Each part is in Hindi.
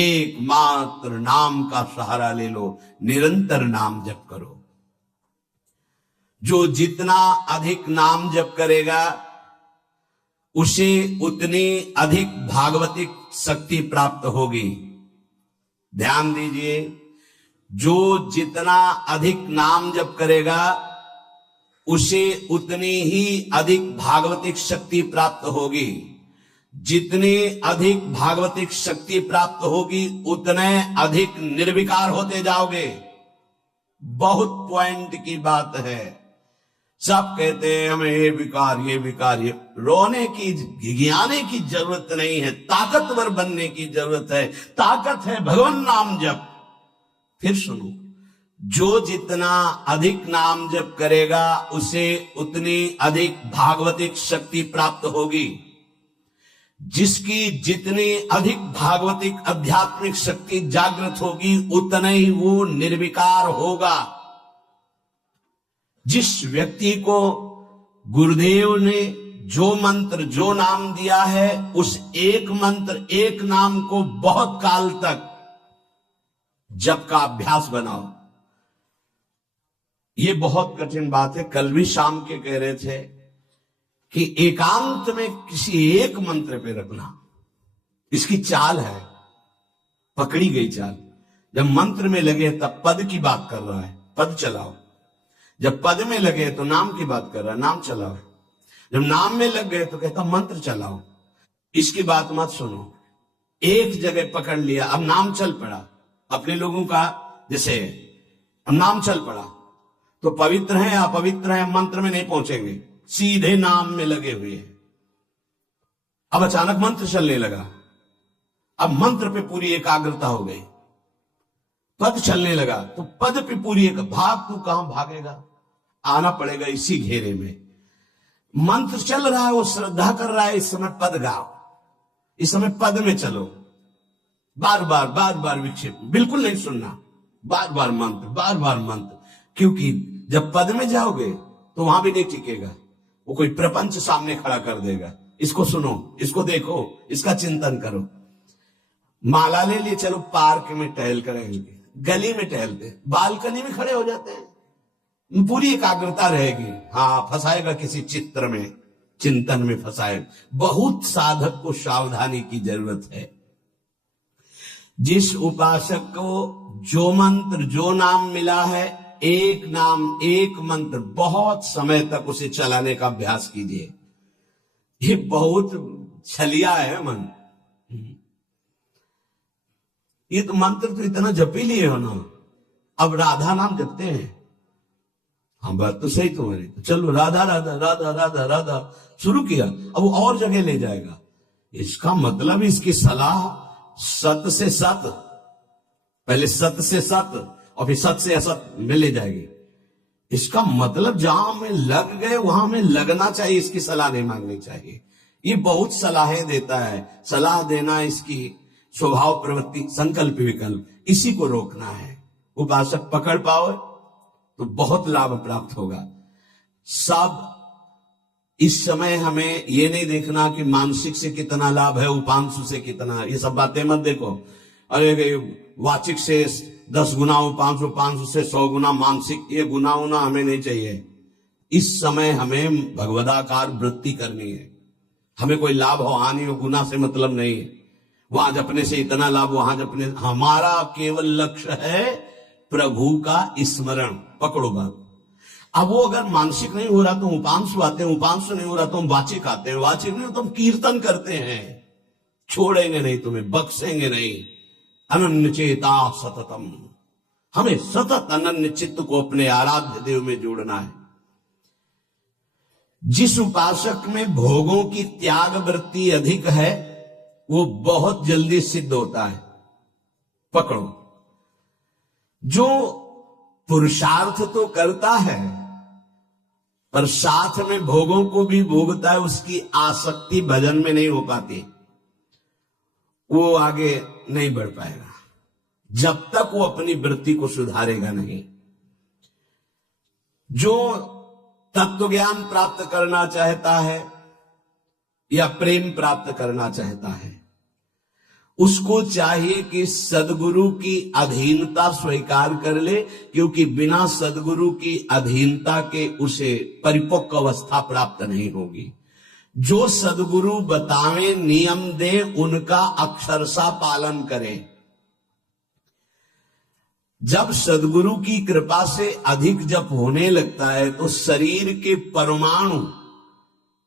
एकमात्र नाम का सहारा ले लो, निरंतर नाम जप करो। जो जितना अधिक नाम जप करेगा उसे उतनी अधिक भागवतिक शक्ति प्राप्त होगी। ध्यान दीजिए, जो जितना अधिक नाम जप करेगा उसे उतनी ही अधिक भागवतिक शक्ति प्राप्त होगी। जितनी अधिक भागवतिक शक्ति प्राप्त होगी उतने अधिक निर्विकार होते जाओगे। बहुत पॉइंट की बात है। सब कहते हैं हमें ये विकार ये विकार, ये रोने की गिगियाने की जरूरत नहीं है, ताकतवर बनने की जरूरत है। ताकत है भगवान नाम जप। फिर सुनो, जो जितना अधिक नाम जप करेगा उसे उतनी अधिक भागवतिक शक्ति प्राप्त होगी। जिसकी जितनी अधिक भागवतिक आध्यात्मिक शक्ति जागृत होगी उतना ही वो निर्विकार होगा। जिस व्यक्ति को गुरुदेव ने जो मंत्र जो नाम दिया है उस एक मंत्र एक नाम को बहुत काल तक जप का अभ्यास बनाओ। ये बहुत कठिन बात है। कल भी शाम के कह रहे थे कि एकांत में किसी एक मंत्र पे रखना, इसकी चाल है, पकड़ी गई चाल। जब मंत्र में लगे तब पद की बात कर रहा है, पद चलाओ। जब पद में लगे तो नाम की बात कर रहा है, नाम चलाओ। जब नाम में लग गए तो कहता मंत्र चलाओ। इसकी बात मत सुनो। एक जगह पकड़ लिया, अब नाम चल पड़ा। अपने लोगों का जैसे अब नाम चल पड़ा तो पवित्र है या अपवित्र है मंत्र में नहीं पहुंचेंगे, सीधे नाम में लगे हुए हैं। अब अचानक मंत्र चलने लगा, अब मंत्र पे पूरी एकाग्रता हो गई। पद चलने लगा तो पद पे पूरी एक भाग, तू कहां भागेगा, आना पड़ेगा इसी घेरे में। मंत्र चल रहा है, वो श्रद्धा कर रहा है, इस समय पद गाओ, इस समय पद में चलो। बार बार विक्षेप बिल्कुल नहीं सुनना, बार बार मंत्र। क्योंकि जब पद में जाओगे तो वहां भी नहीं टिकेगा, वो कोई प्रपंच सामने खड़ा कर देगा। इसको सुनो, इसको देखो, इसका चिंतन करो। माला ले लिए, चलो पार्क में टहल करेंगे, गली में टहलते, बालकनी में खड़े हो जाते हैं, पूरी एकाग्रता रहेगी। हाँ, फंसाएगा किसी चित्र में, चिंतन में फंसाए। बहुत साधक को सावधानी की जरूरत है। जिस उपासक को जो मंत्र जो नाम मिला है, एक नाम एक मंत्र बहुत समय तक उसे चलाने का अभ्यास कीजिए। ये बहुत छलिया है मन। ये तो मंत्र तो इतना जप ही लिए हो ना, अब राधा नाम जपते हैं। हाँ, बात तो सही तुम्हारी। तो चलो राधा राधा राधा राधा राधा शुरू किया, अब वो और जगह ले जाएगा। इसका मतलब इसकी सलाह सत से सत, पहले सत से सत और फिर सत से असत में ले जाएगी। इसका मतलब जहां में लग गए वहां में लगना चाहिए, इसकी सलाह नहीं मांगनी चाहिए। ये बहुत सलाहें देता है, सलाह देना इसकी स्वभाव प्रवृत्ति संकल्प विकल्प, इसी को रोकना है। उपासक पकड़ पाओ तो बहुत लाभ प्राप्त होगा। सब इस समय हमें ये नहीं देखना कि मानसिक से कितना लाभ है, उपांशु से कितना, ये सब बातें मत देखो। अरे वाचिक से 10 गुना उपांशु, उपांशु से 100 गुना मानसिक, ये गुना उना हमें नहीं चाहिए। इस समय हमें भगवदाकार वृत्ति करनी है। हमें कोई लाभ हो हानि हो गुना से मतलब नहीं है। वहां जपने से इतना लाभ, वहां जपने, हमारा केवल लक्ष्य है प्रभु का स्मरण। पकड़ो बात। अब वो अगर मानसिक नहीं हो रहा तो उपांशु आते हैं, उपांशु नहीं हो रहा तो हम वाचिक आते हैं, वाचिक नहीं हो तो हम कीर्तन करते हैं। छोड़ेंगे नहीं तुम्हें, बख्शेंगे नहीं। अनन्य चेता सततम, हमें सतत अनन्य चित्त को अपने आराध्य देव में जोड़ना है। जिस उपासक में भोगों की त्याग वृत्ति अधिक है वो बहुत जल्दी सिद्ध होता है। पकड़ो, जो पुरुषार्थ तो करता है पर साथ में भोगों को भी भोगता है, उसकी आसक्ति भजन में नहीं हो पाती, वो आगे नहीं बढ़ पाएगा जब तक वो अपनी वृत्ति को सुधारेगा नहीं। जो तत्व ज्ञान प्राप्त करना चाहता है या प्रेम प्राप्त करना चाहता है, उसको चाहिए कि सदगुरु की अधीनता स्वीकार कर ले, क्योंकि बिना सदगुरु की अधीनता के उसे परिपक्व अवस्था प्राप्त नहीं होगी। जो सदगुरु बतावे, नियम दे, उनका अक्षरशः पालन करे। जब सदगुरु की कृपा से अधिक जप होने लगता है तो शरीर के परमाणु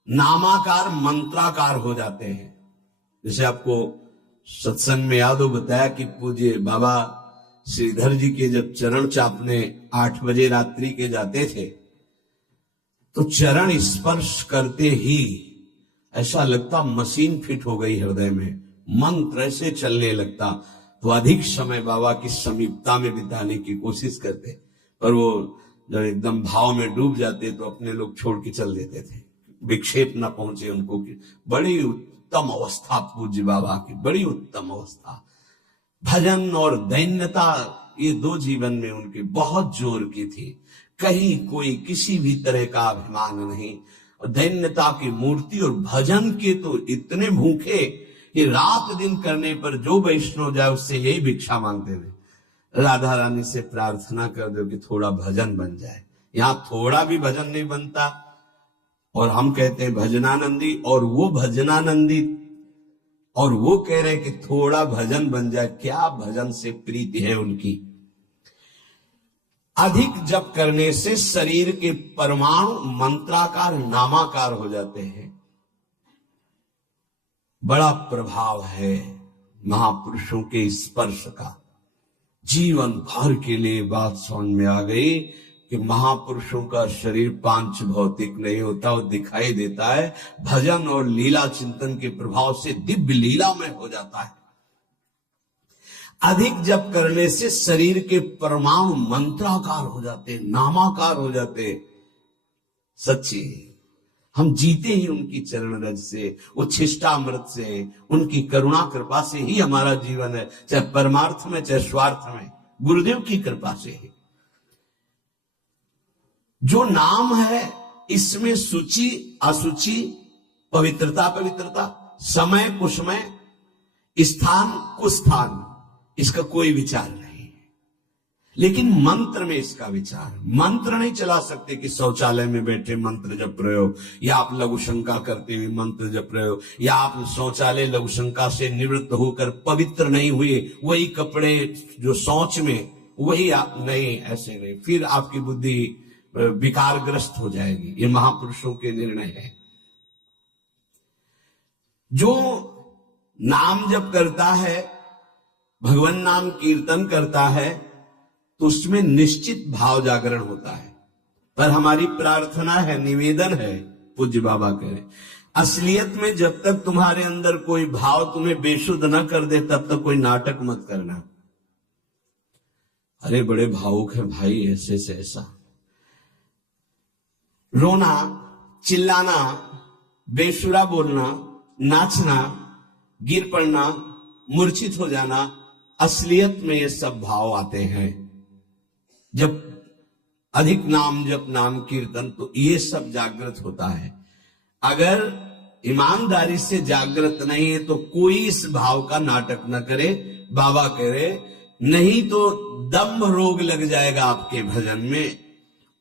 नामाकार मंत्राकार हो जाते हैं। जैसे आपको सत्संग में याद हो बताया कि पूज्य बाबा श्रीधर जी के जब चरण चापने 8 बजे रात्रि के जाते थे तो चरण स्पर्श करते ही ऐसा लगता मशीन फिट हो गई हृदय में, मंत्र ऐसे चलने लगता। तो अधिक समय बाबा की समीपता में बिताने की कोशिश करते, पर वो जब एकदम भाव में डूब जाते तो अपने लोग छोड़ के चल देते थे, विक्षेप न पहुंचे उनको। बड़ी उत्तम अवस्था पूज्य बाबा की, बड़ी उत्तम अवस्था। भजन और दैन्यता ये 2 जीवन में उनके बहुत जोर की थी। कहीं कोई किसी भी तरह का अभिमान नहीं, और दैन्यता की मूर्ति। और भजन के तो इतने भूखे कि रात दिन करने पर जो वैष्णव जाए उससे यही भिक्षा मांगते थे, राधा रानी से प्रार्थना कर दो कि थोड़ा भजन बन जाए। यहां थोड़ा भी भजन नहीं बनता, और हम कहते हैं भजनानंदी, और वो भजनानंदी और वो कह रहे हैं कि थोड़ा भजन बन जाए। क्या भजन से प्रीति है उनकी। अधिक जप करने से शरीर के परमाणु मंत्राकार नामाकार हो जाते हैं। बड़ा प्रभाव है महापुरुषों के स्पर्श का। जीवन भर के लिए बात समझ में आ गई कि महापुरुषों का शरीर पांच भौतिक नहीं होता, वो दिखाई देता है। भजन और लीला चिंतन के प्रभाव से दिव्य लीला में हो जाता है। अधिक जप करने से शरीर के परमाणु मंत्राकार हो जाते, नामाकार हो जाते। सच्ची हम जीते ही उनकी चरण रज से, उच्छिष्टामृत से, उनकी करुणा कृपा से ही हमारा जीवन है, चाहे परमार्थ में चाहे स्वार्थ में, गुरुदेव की कृपा से ही। जो नाम है इसमें सूची असुचि, पवित्रता पवित्रता, समय कुसमय, स्थान कुस्थान, इसका कोई विचार नहीं है। लेकिन मंत्र में इसका विचार। मंत्र नहीं चला सकते कि शौचालय में बैठे मंत्र जप रहे हो, या आप लघु शंका करते हुए मंत्र जप रहे हो, या आप शौचालय लघु शंका से निवृत्त होकर पवित्र नहीं हुए, वही कपड़े जो शौच में वही आप नहीं, ऐसे नहीं, फिर आपकी बुद्धि विकारग्रस्त हो जाएगी। ये महापुरुषों के निर्णय है। जो नाम जप करता है, भगवान नाम कीर्तन करता है, तो उसमें निश्चित भाव जागरण होता है। पर हमारी प्रार्थना है, निवेदन है, पूज्य बाबा कह रहे, असलियत में जब तक तुम्हारे अंदर कोई भाव तुम्हें बेशुद्ध न कर दे तब तक कोई नाटक मत करना। अरे बड़े भावुक है भाई, ऐसे से ऐसा रोना, चिल्लाना, बेसुरा बोलना, नाचना, गिर पड़ना, मूर्छित हो जाना, असलियत में ये सब भाव आते हैं। जब अधिक नाम जप, नाम कीर्तन, तो ये सब जागृत होता है। अगर ईमानदारी से जागृत नहीं है तो कोई इस भाव का नाटक न करे। बाबा कह रहे, नहीं तो दम्भ रोग लग जाएगा आपके भजन में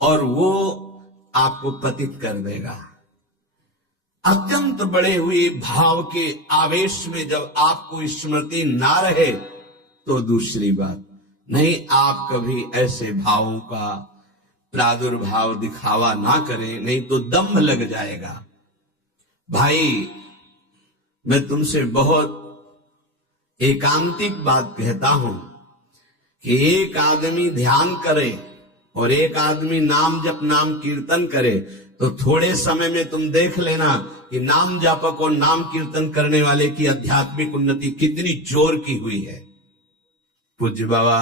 और वो आपको पतित कर देगा। अत्यंत बड़े हुए भाव के आवेश में जब आपको स्मृति ना रहे तो दूसरी बात नहीं। आप कभी ऐसे भावों का प्रादुर्भाव दिखावा ना करें, नहीं तो दम्भ लग जाएगा। भाई मैं तुमसे बहुत एकांतिक बात कहता हूं कि एक आदमी ध्यान करे और एक आदमी नाम जप, नाम कीर्तन करे, तो थोड़े समय में तुम देख लेना कि नाम जापक और नाम कीर्तन करने वाले की आध्यात्मिक उन्नति कितनी जोर की हुई है। पूज्य बाबा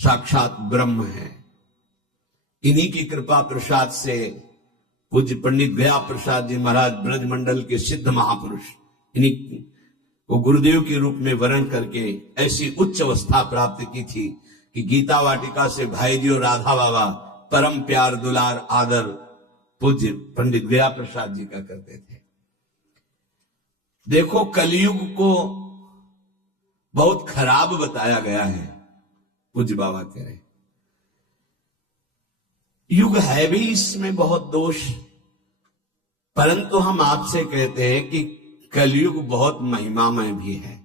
साक्षात ब्रह्म है। इन्हीं की कृपा प्रसाद से पूज्य पंडित गया प्रसाद जी महाराज ब्रजमंडल के सिद्ध महापुरुष, इन्हीं को गुरुदेव के रूप में वर्ण करके ऐसी उच्च अवस्था प्राप्त की थी कि गीता वाटिका से भाई जी और राधा बाबा परम प्यार, दुलार, आदर पूज्य पंडित गया प्रसाद जी का करते थे। देखो कलयुग को बहुत खराब बताया गया है। पूज्य बाबा कह रहे युग है भी इसमें बहुत दोष, परंतु हम आपसे कहते हैं कि कलयुग बहुत महिमामय भी है।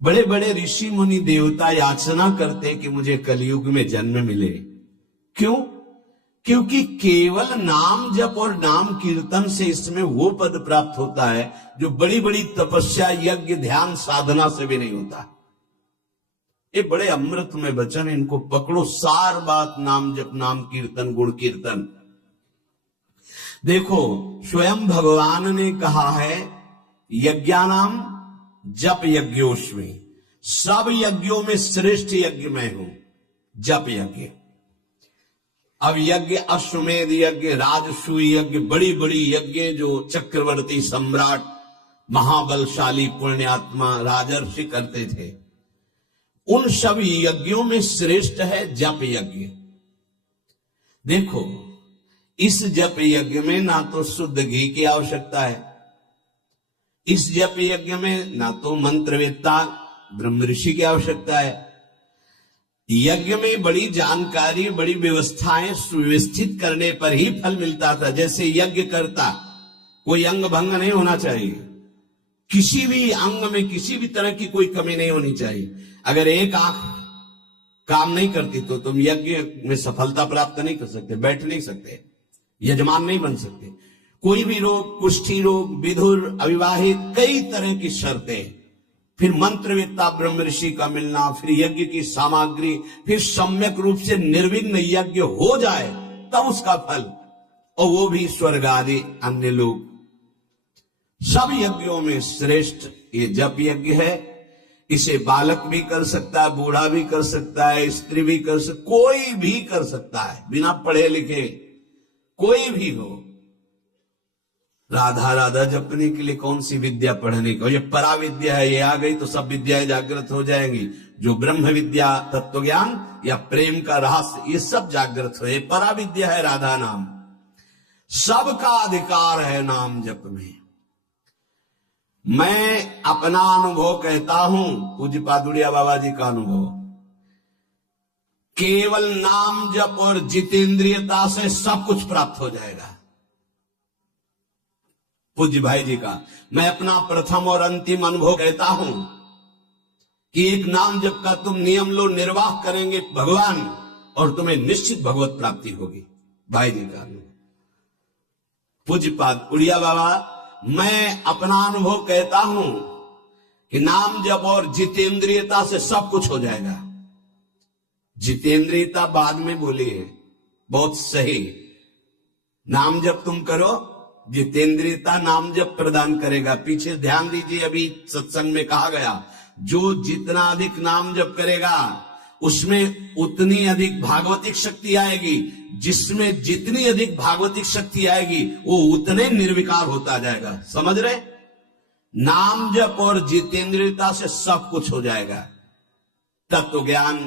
बड़े बड़े ऋषि मुनि देवता याचना करते कि मुझे कलयुग में जन्म मिले। क्यों? क्योंकि केवल नाम जप और नाम कीर्तन से इसमें वो पद प्राप्त होता है जो बड़ी बड़ी तपस्या, यज्ञ, ध्यान, साधना से भी नहीं होता। ये बड़े अमृत में वचन, इनको पकड़ो, सार बात नाम जप, नाम कीर्तन, गुण कीर्तन। देखो स्वयं भगवान ने कहा है यज्ञानाम जप यज्ञोस्मि, सब यज्ञों में श्रेष्ठ यज्ञ मैं हूं, जप यज्ञ। अब यज्ञ, अश्वमेध यज्ञ, राजसूय यज्ञ, बड़ी बड़ी यज्ञ जो चक्रवर्ती सम्राट, महाबलशाली, पुण्यात्मा, राजर्षि करते थे, उन सब यज्ञों में श्रेष्ठ है जप यज्ञ। देखो इस जप यज्ञ में ना तो शुद्ध घी की आवश्यकता है, इस जप यज्ञ में ना तो मंत्रवेत्ता ब्रह्म ऋषि की आवश्यकता है। यज्ञ में बड़ी जानकारी, बड़ी व्यवस्थाएं सुव्यवस्थित करने पर ही फल मिलता था। जैसे यज्ञ करता, कोई अंग भंग नहीं होना चाहिए, किसी भी अंग में किसी भी तरह की कोई कमी नहीं होनी चाहिए। अगर एक आंख काम नहीं करती तो तुम यज्ञ में सफलता प्राप्त नहीं कर सकते, बैठ नहीं सकते, यजमान नहीं बन सकते। कोई भी रोग, कुष्ठी रोग, विधुर, अविवाहित, कई तरह की शर्तें, फिर मंत्रवेत्ता ब्रह्म ऋषि का मिलना, फिर यज्ञ की सामग्री, फिर सम्यक रूप से निर्विघ्न यज्ञ हो जाए तब उसका फल, और वो भी स्वर्ग आदि अन्य लोग। सब यज्ञों में श्रेष्ठ ये जप यज्ञ है। इसे बालक भी कर सकता है, बूढ़ा भी कर सकता है, स्त्री भी कर सकता, कोई भी कर सकता है, बिना पढ़े लिखे कोई भी हो। राधा राधा जपने के लिए कौन सी विद्या पढ़ने की? ये परा विद्या है, ये आ गई तो सब विद्याएं जागृत हो जाएंगी। जो ब्रह्म विद्या, तत्व ज्ञान या प्रेम का रहस्य, ये सब जागृत हो। ये परा विद्या है राधा नाम। सबका अधिकार है नाम जप में। मैं अपना अनुभव कहता हूं, पूज्य पादुड़िया बाबा जी का अनुभव, केवल नाम जप और जितेंद्रियता से सब कुछ प्राप्त हो जाएगा। पूज्य भाई जी का मैं अपना प्रथम और अंतिम अनुभव कहता हूं कि एक नाम जप का तुम नियम लो, निर्वाह करेंगे भगवान, और तुम्हें निश्चित भगवत प्राप्ति होगी। भाई जी का अनुभव। पूज्य पाद उड़िया बाबा, मैं अपना अनुभव कहता हूं कि नाम जप और जितेंद्रियता से सब कुछ हो जाएगा। जितेंद्रियता बाद में बोली है, बहुत सही। नाम जप तुम करो, जितेंद्रियता नाम जप प्रदान करेगा। पीछे ध्यान दीजिए, अभी सत्संग में कहा गया, जो जितना अधिक नाम जप करेगा उसमें उतनी अधिक भागवतिक शक्ति आएगी, जिसमें जितनी अधिक भागवतिक शक्ति आएगी वो उतने निर्विकार होता जाएगा। समझ रहे? नाम जप और जितेंद्रियता से सब कुछ हो जाएगा। तत्व ज्ञान,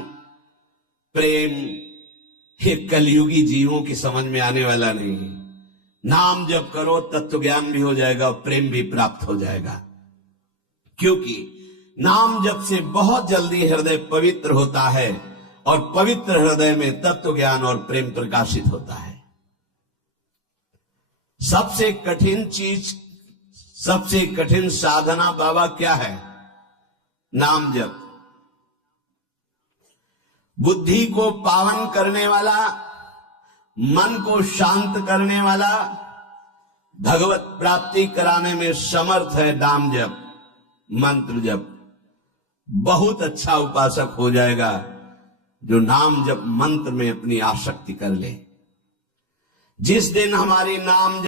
प्रेम, हे कलयुगी जीवों की समझ में आने वाला नहीं है। नाम जप करो, तत्व ज्ञान भी हो जाएगा और प्रेम भी प्राप्त हो जाएगा। क्योंकि नाम जप से बहुत जल्दी हृदय पवित्र होता है, और पवित्र हृदय में तत्व ज्ञान और प्रेम प्रकाशित होता है। सबसे कठिन चीज, सबसे कठिन साधना बाबा क्या है? नाम जप। बुद्धि को पावन करने वाला, मन को शांत करने वाला, भगवत प्राप्ति कराने में समर्थ है नाम जप, मंत्र जप। बहुत अच्छा उपासक हो जाएगा जो नाम जप मंत्र में अपनी आसक्ति कर ले। जिस दिन हमारी नाम